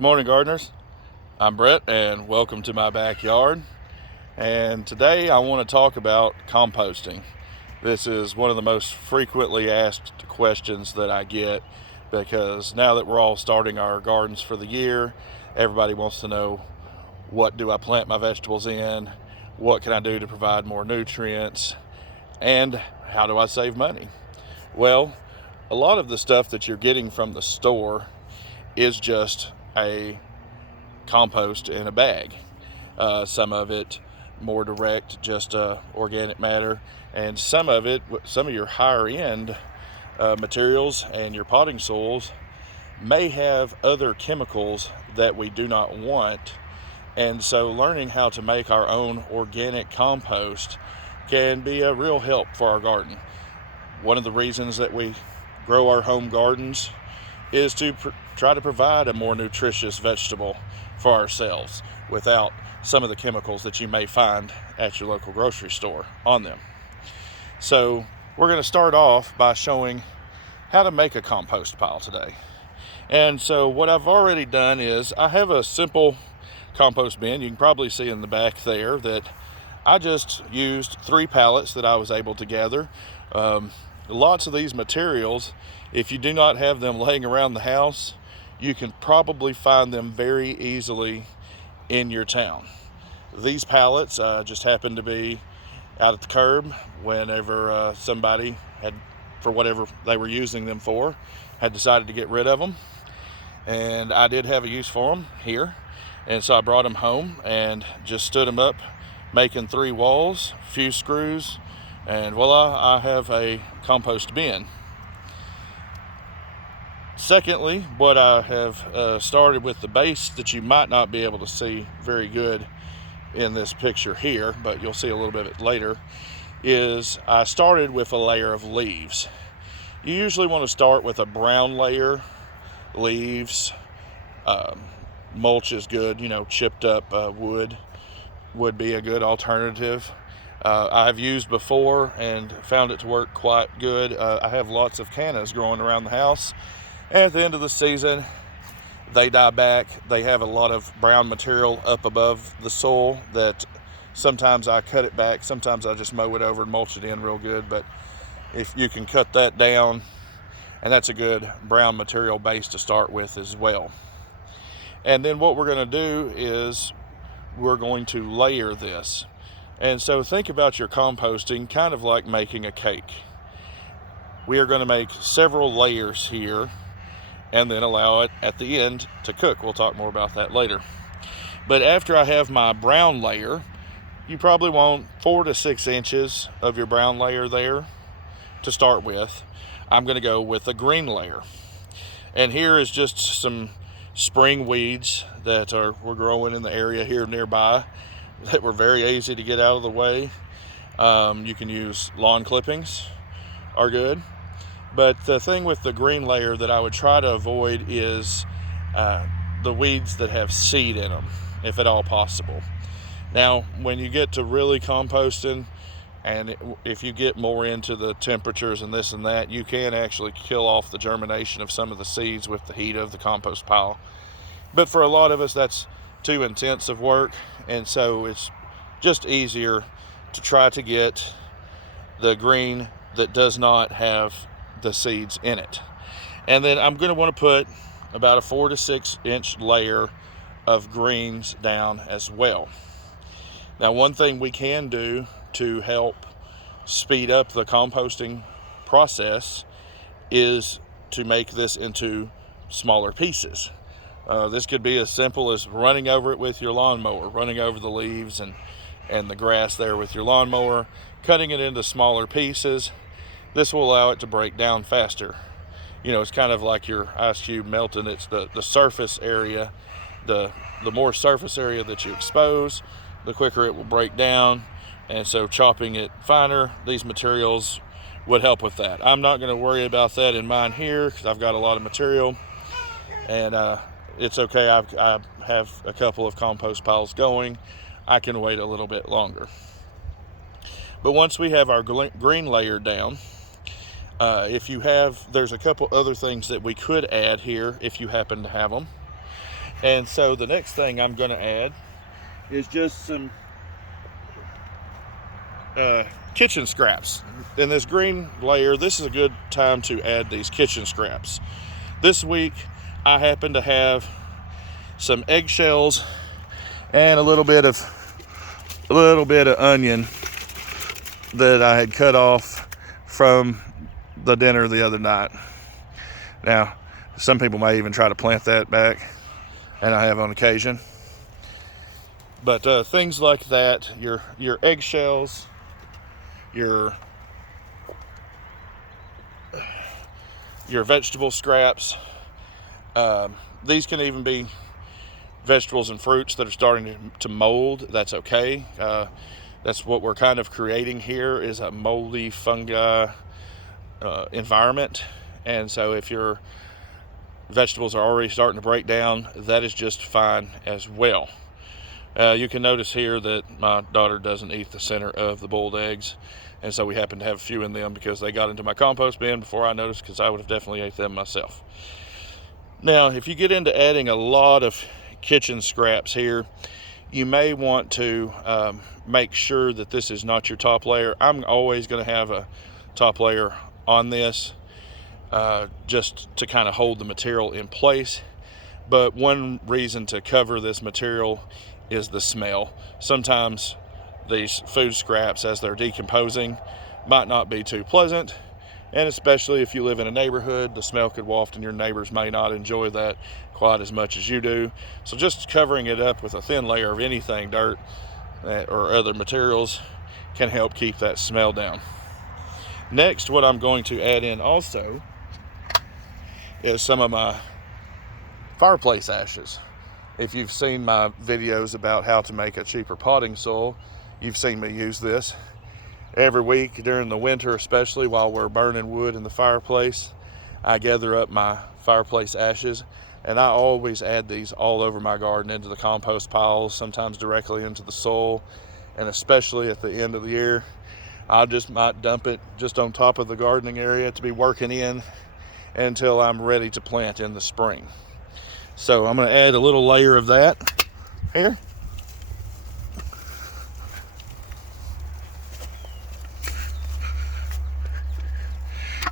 Good morning, gardeners. I'm Brett and welcome to my backyard. And today I want to talk about composting. This is one of the most frequently asked questions that I get because now that we're all starting our gardens for the year, everybody wants to know, what do I plant my vegetables in? What can I do to provide more nutrients? And how do I save money? Well, a lot of the stuff that you're getting from the store is just a compost in a bag. Some of it more direct, just organic matter, and some of your higher end materials and your potting soils may have other chemicals that we do not want. And so learning how to make our own organic compost can be a real help for our garden. One of the reasons that we grow our home gardens is to try to provide a more nutritious vegetable for ourselves without some of the chemicals that you may find at your local grocery store on them. So we're going to start off by showing how to make a compost pile today. And so what I've already done is I have a simple compost bin. You can probably see in the back there that I just used 3 pallets that I was able to gather. Lots of these materials, if you do not have them laying around the house, you can probably find them very easily in your town. These pallets just happened to be out at the curb whenever somebody had, for whatever they were using them for, had decided to get rid of them. And I did have a use for them here. And so I brought them home and just stood them up, making 3 walls, a few screws, and voila, I have a compost bin. Secondly, what I have started with the base that you might not be able to see very good in this picture here, but you'll see a little bit of it later, is I started with a layer of leaves. You usually want to start with a brown layer, leaves, mulch is good, chipped up wood would be a good alternative. I've used before and found it to work quite good. I have lots of cannas growing around the house. And at the end of the season, they die back. They have a lot of brown material up above the soil that sometimes I cut it back. Sometimes I just mow it over and mulch it in real good. But if you can cut that down, and that's a good brown material base to start with as well. And then what we're going to do is we're going to layer this. And so think about your composting kind of like making a cake. We are going to make several layers here and then allow it at the end to cook. We'll talk more about that later. But after I have my brown layer, you probably want 4 to 6 inches of your brown layer there to start with. I'm going to go with a green layer. And here is just some spring weeds that we're growing in the area here nearby that were very easy to get out of the way. You can use lawn clippings, are good. But the thing with the green layer that I would try to avoid is the weeds that have seed in them, if at all possible. Now, when you get to really composting, and if you get more into the temperatures and this and that, you can actually kill off the germination of some of the seeds with the heat of the compost pile. But for a lot of us, that's too intensive work, and so it's just easier to try to get the green that does not have the seeds in it. And then I'm going to want to put about a 4 to 6 inch layer of greens down as well. Now, one thing we can do to help speed up the composting process is to make this into smaller pieces. This could be as simple as running over it with your lawnmower, running over the leaves and the grass there with your lawnmower, cutting it into smaller pieces. This will allow it to break down faster. It's kind of like your ice cube melting. It's the surface area. The more surface area that you expose, the quicker it will break down. And so chopping it finer, these materials would help with that. I'm not going to worry about that in mine here because I've got a lot of material. And it's okay. I have a couple of compost piles going. I can wait a little bit longer. But once we have our green layer down, there's a couple other things that we could add here if you happen to have them. And so the next thing I'm going to add is just some kitchen scraps. In this green layer, this is a good time to add these kitchen scraps. This week, I happen to have some eggshells and a little bit of onion that I had cut off from the dinner the other night. Now, some people may even try to plant that back, and I have on occasion. But things like that, your eggshells, your vegetable scraps, these can even be vegetables and fruits that are starting to mold. That's okay. That's what we're kind of creating here, is a moldy fungi environment. And so if your vegetables are already starting to break down, that is just fine as well. You can notice here that my daughter doesn't eat the center of the boiled eggs, and so we happen to have a few in them because they got into my compost bin before I noticed, because I would have definitely ate them myself. Now, if you get into adding a lot of kitchen scraps here, you may want to make sure that this is not your top layer. I'm always going to have a top layer on this just to kind of hold the material in place. But one reason to cover this material is the smell. Sometimes these food scraps, as they're decomposing, might not be too pleasant, and especially if you live in a neighborhood, the smell could waft and your neighbors may not enjoy that quite as much as you do. So just covering it up with a thin layer of anything, dirt or other materials, can help keep that smell down. Next, what I'm going to add in also is some of my fireplace ashes. If you've seen my videos about how to make a cheaper potting soil, you've seen me use this. Every week during the winter, especially while we're burning wood in the fireplace, I gather up my fireplace ashes, and I always add these all over my garden, into the compost piles, sometimes directly into the soil, and especially at the end of the year, I just might dump it just on top of the gardening area to be working in until I'm ready to plant in the spring. So I'm going to add a little layer of that here.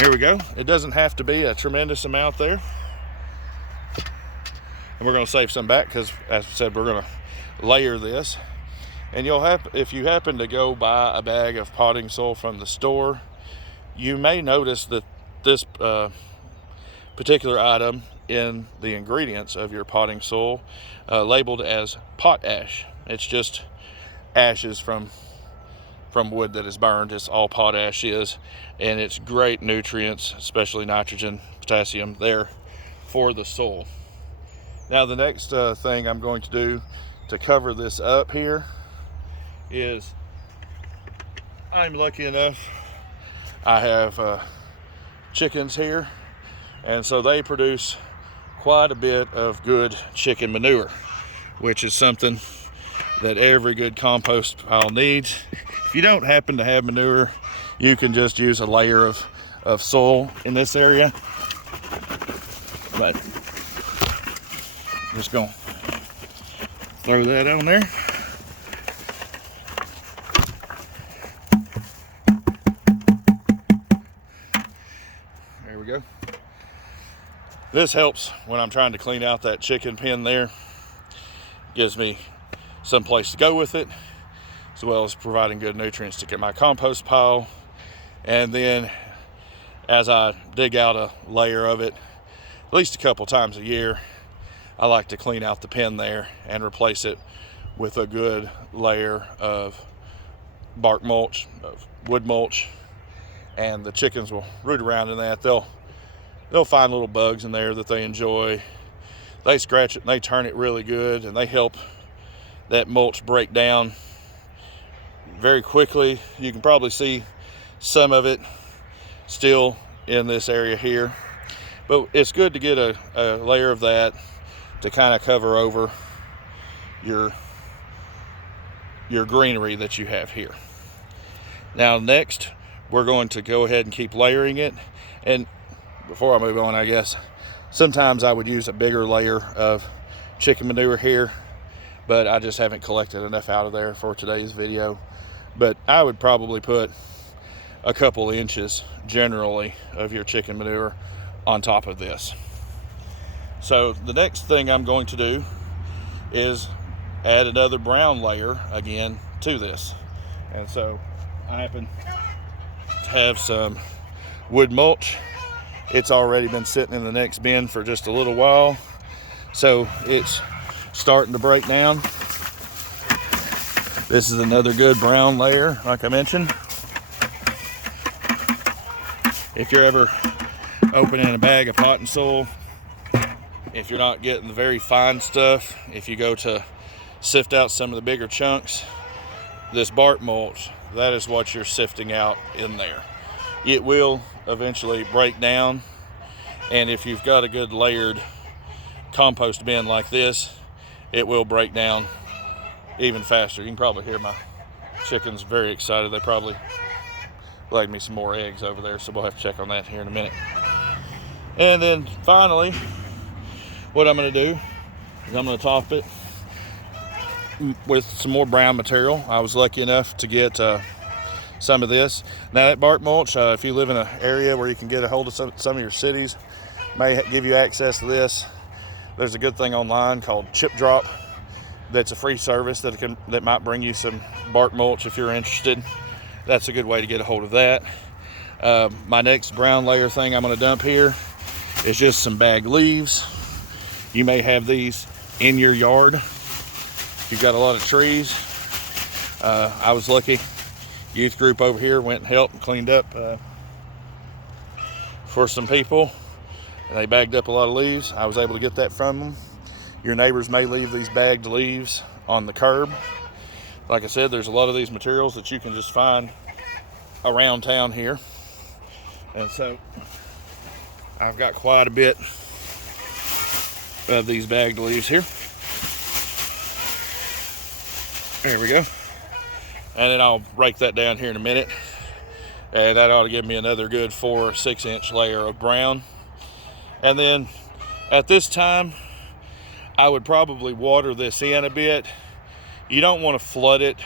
Here we go. It doesn't have to be a tremendous amount there. And we're going to save some back because, as I said, we're going to layer this. And if you happen to go buy a bag of potting soil from the store, you may notice that this particular item in the ingredients of your potting soil labeled as potash. It's just ashes from wood that is burned. It's all potash is, and it's great nutrients, especially nitrogen, potassium, there for the soil. Now the next thing I'm going to do to cover this up here is, I'm lucky enough, I have chickens here, and so they produce quite a bit of good chicken manure, which is something that every good compost pile needs. If you don't happen to have manure, you can just use a layer of soil in this area. But I'm just gonna throw that on there. There we go. This helps when I'm trying to clean out that chicken pen there. Gives me some place to go with it, as well as providing good nutrients to get my compost pile. And then as I dig out a layer of it, at least a couple times a year, I like to clean out the pen there and replace it with a good layer of bark mulch, of wood mulch, and the chickens will root around in that. They'll find little bugs in there that they enjoy. They scratch it and they turn it really good, and they help that mulch break down very quickly. You can probably see some of it still in this area here, but it's good to get a layer of that to kind of cover over your greenery that you have here. Now next, we're going to go ahead and keep layering it. And before I move on, I guess sometimes I would use a bigger layer of chicken manure here, but I just haven't collected enough out of there for today's video. But I would probably put a couple inches generally of your chicken manure on top of this. So the next thing I'm going to do is add another brown layer again to this. And so I happen to have some wood mulch. It's already been sitting in the next bin for just a little while, so it's starting to break down. This is another good brown layer, like I mentioned. If you're ever opening a bag of potting soil, if you're not getting the very fine stuff, if you go to sift out some of the bigger chunks, this bark mulch, that is what you're sifting out in there. It will eventually break down, and if you've got a good layered compost bin like this, it will break down even faster. You can probably hear my chickens very excited. They probably laid me some more eggs over there, so we'll have to check on that here in a minute. And then finally, what I'm going to do is I'm going to top it with some more brown material. I was lucky enough to get some of this. Now that bark mulch, if you live in an area where you can get a hold of some of your cities, may give you access to this. There's a good thing online called Chip Drop. That's a free service that might bring you some bark mulch if you're interested. That's a good way to get a hold of that. My next brown layer thing I'm going to dump here is just some bagged leaves. You may have these in your yard. You've got a lot of trees. I was lucky. Youth group over here went and helped and cleaned up for some people. They bagged up a lot of leaves. I was able to get that from them. Your neighbors may leave these bagged leaves on the curb. Like I said, there's a lot of these materials that you can just find around town here. And so I've got quite a bit of these bagged leaves here. There we go. And then I'll break that down here in a minute. And that ought to give me another good 4 or 6 inch layer of brown. And then at this time, I would probably water this in a bit. You don't want to flood it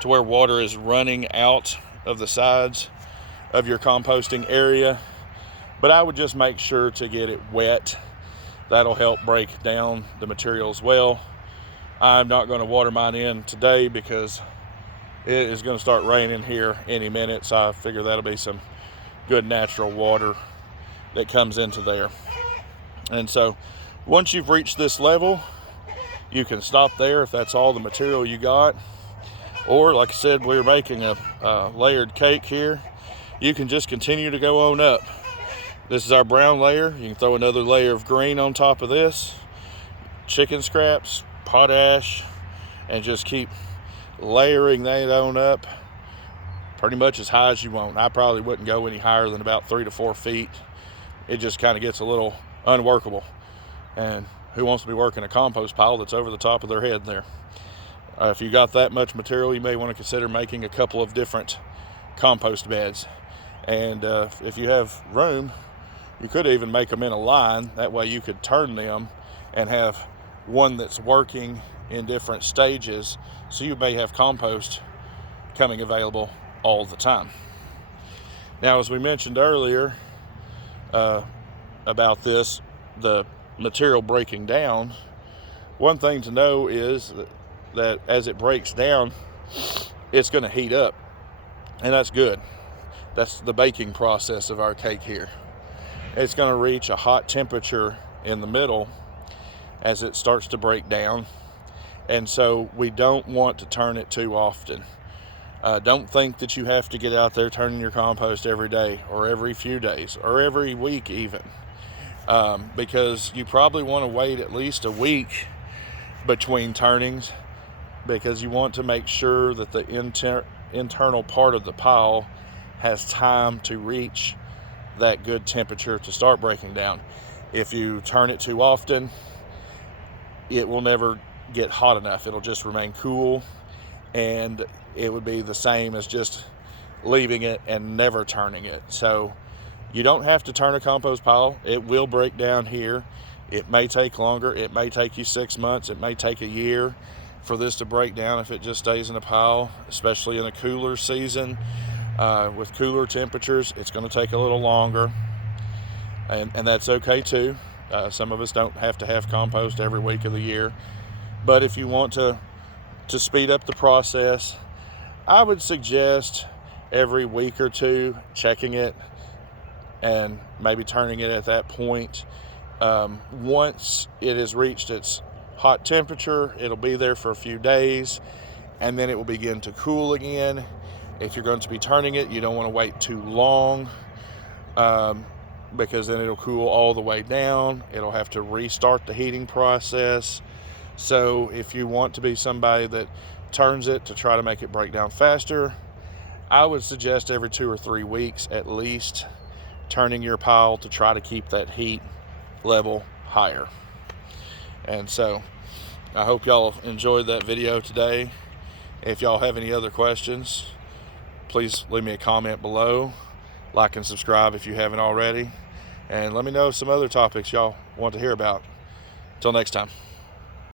to where water is running out of the sides of your composting area, but I would just make sure to get it wet. That'll help break down the material as well. I'm not going to water mine in today because it is going to start raining here any minute, so I figure that'll be some good natural water that comes into there. And so once you've reached this level, you can stop there if that's all the material you got. Or like I said, we're making a layered cake here. You can just continue to go on up. This is our brown layer. You can throw another layer of green on top of this, chicken scraps, potash, and just keep layering that on up pretty much as high as you want. I probably wouldn't go any higher than about 3 to 4 feet. It just kind of gets a little unworkable. And who wants to be working a compost pile that's over the top of their head there? If you got that much material, you may want to consider making a couple of different compost beds. And if you have room, you could even make them in a line. That way you could turn them and have one that's working in different stages. So you may have compost coming available all the time. Now, as we mentioned earlier about this, the material breaking down, one thing to know is that as it breaks down, it's going to heat up, and that's good. That's the baking process of our cake here. It's going to reach a hot temperature in the middle as it starts to break down, and so we don't want to turn it too often. Don't think that you have to get out there turning your compost every day or every few days or every week even, because you probably want to wait at least a week between turnings, because you want to make sure that the internal part of the pile has time to reach that good temperature to start breaking down. If you turn it too often, it will never get hot enough. It'll just remain cool, and it would be the same as just leaving it and never turning it. So you don't have to turn a compost pile. It will break down here It may take longer. It may take you 6 months. It may take a year for this to break down if it just stays in a pile, especially in a cooler season. With cooler temperatures, it's going to take a little longer, and that's okay too. Some of us don't have to have compost every week of the year, but if you want to speed up the process, I would suggest every week or two checking it and maybe turning it at that point. Once it has reached its hot temperature, it'll be there for a few days, and then it will begin to cool again. If you're going to be turning it, you don't want to wait too long, because then it'll cool all the way down. It'll have to restart the heating process. So if you want to be somebody that turns it to try to make it break down faster, I would suggest every 2 or 3 weeks at least turning your pile to try to keep that heat level higher. And so I hope y'all enjoyed that video today. If y'all have any other questions, please leave me a comment below. Like and subscribe if you haven't already, and let me know some other topics y'all want to hear about. Till next time.